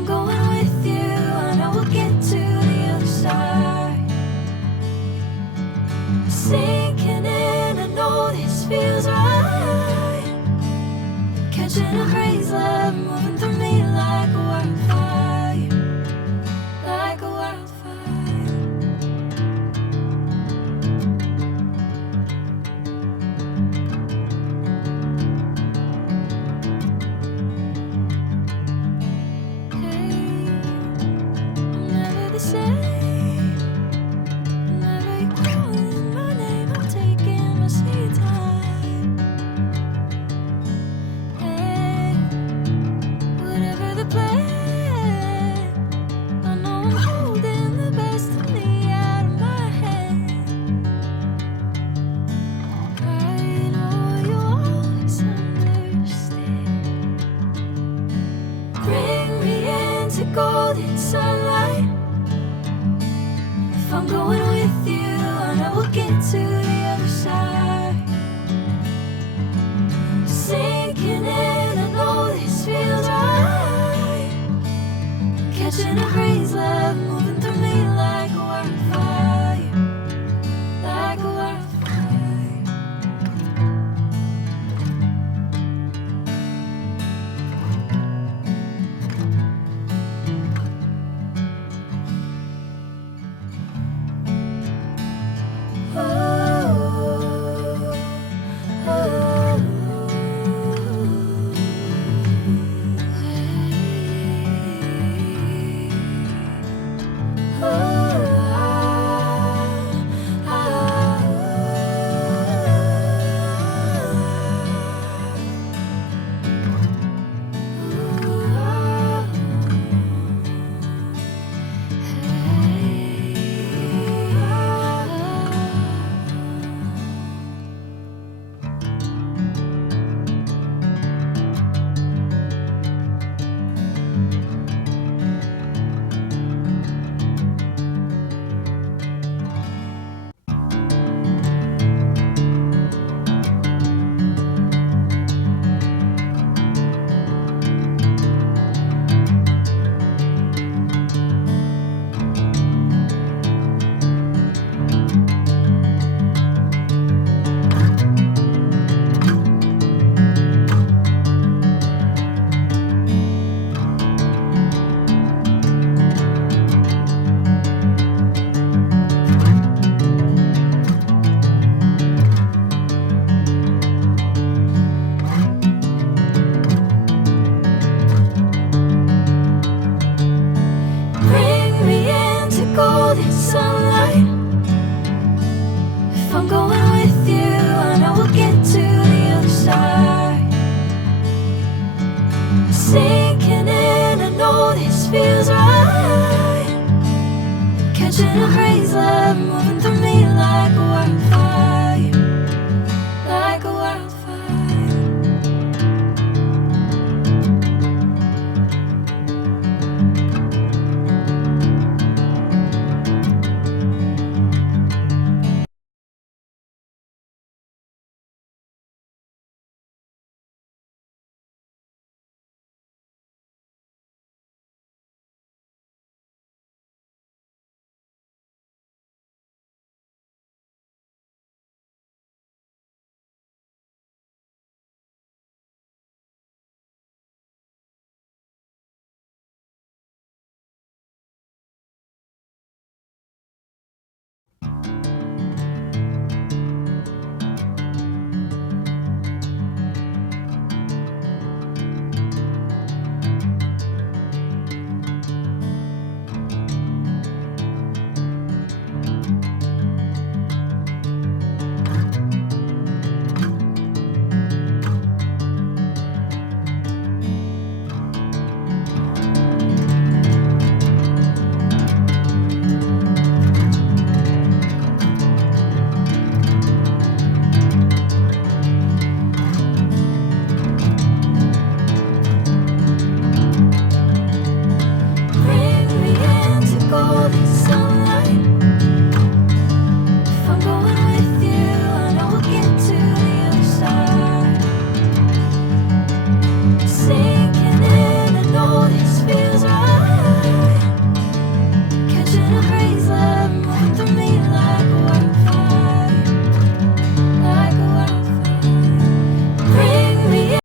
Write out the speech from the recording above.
I'm going with you, I know we'll get to the other side. Sinking in, I know this feels right. Catching a crazy love, moving through me like a wildfire, like a wildfire. Hey, I'm never the same. Whenever you're calling my name, I'm taking my sweet time. Hey, whatever the plan, I know I'm holding the best of me out of my hand. I know you always understand. Bring me into golden sunlight. If I'm going with you, I know we'll get to the other side. Sinking in, I know this feels right. Catching a crazy love, moving through me like a wildfire, like a wildfire. Bring me into golden sunlight. If I'm going with you, I know we'll get to the other side. Sinking in, I know this feels right. Catching a crazy